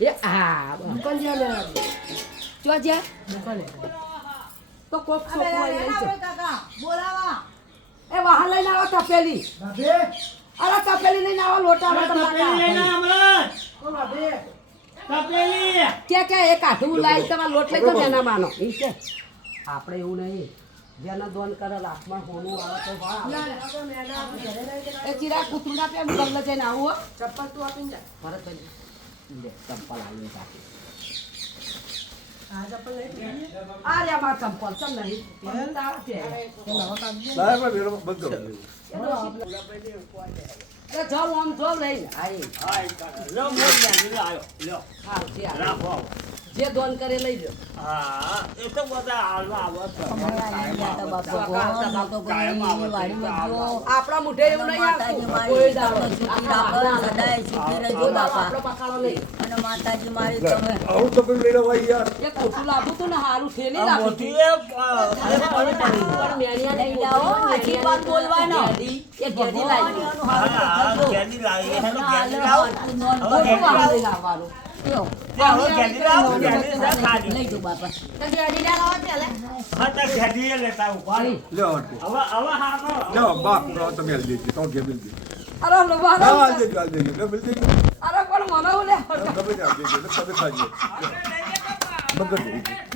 એ આ દુકાન જ્યાં લે જો જ્યાં દુકાને તો કોક છોકરો લઈ છે કાકા બોલાવા એ વાહન લઈને આવો તપેલી બાબે અરે તપેલી લઈને આવો લોટા તપેલી લઈને અમરત ઓ બાબે તપેલી કે એ કાઢું લાવી તમારે લોટ લઈ જાઓ એના માનો એ કે આપણે એવું નહીં જેના દોન કરે લાખમાં હોનું આવે તો એ ચિરા કૂતરું ના પે ગલ્લે જઈને આવું હો ચપ્પલ તું આપીને જા ભરત લે ચંપલ આવી કાઢી આ ચપ્પલ લઈ આ રે માર ચંપલ ચમ નહીં પહેરતા છે સાહેબ બંધ કરો એ જાવ આમ જો લઈને આઈ હાય કાકા લો મોર ને આયો લ્યો હા જે રાખો જે દોન કરે લઈ લો હા એ તો બધા હાલવા આવત આપણા મુઠે એવું નહીં આવતું કોઈ આપણો પકાળો નહીં આવું તો પેલું લઈ લેવા યાર એ ખોટું લાગુ તું ને હારું ઠેલી લાગુ મોટી પણ મેણિયા લઈ જાઓ આછી વાત બોલવાનો એ ગેડી લાવી ગેડી લાવી હેલો ગેડી ખોટું વાહન લઈને આવવાનું લઈ જો બાપા તો ગેડી લાવો ચાલે લેતા ઉપર લ્યો હવે હાકો લ્યો બાપ તમે આલ દેજો તો કે મિલ દેજો અરે લોબા હા આલ દેજો લે મિલ દેજો અરે પણ મને લે તમે આલ દેજો તમે ખાજો મગર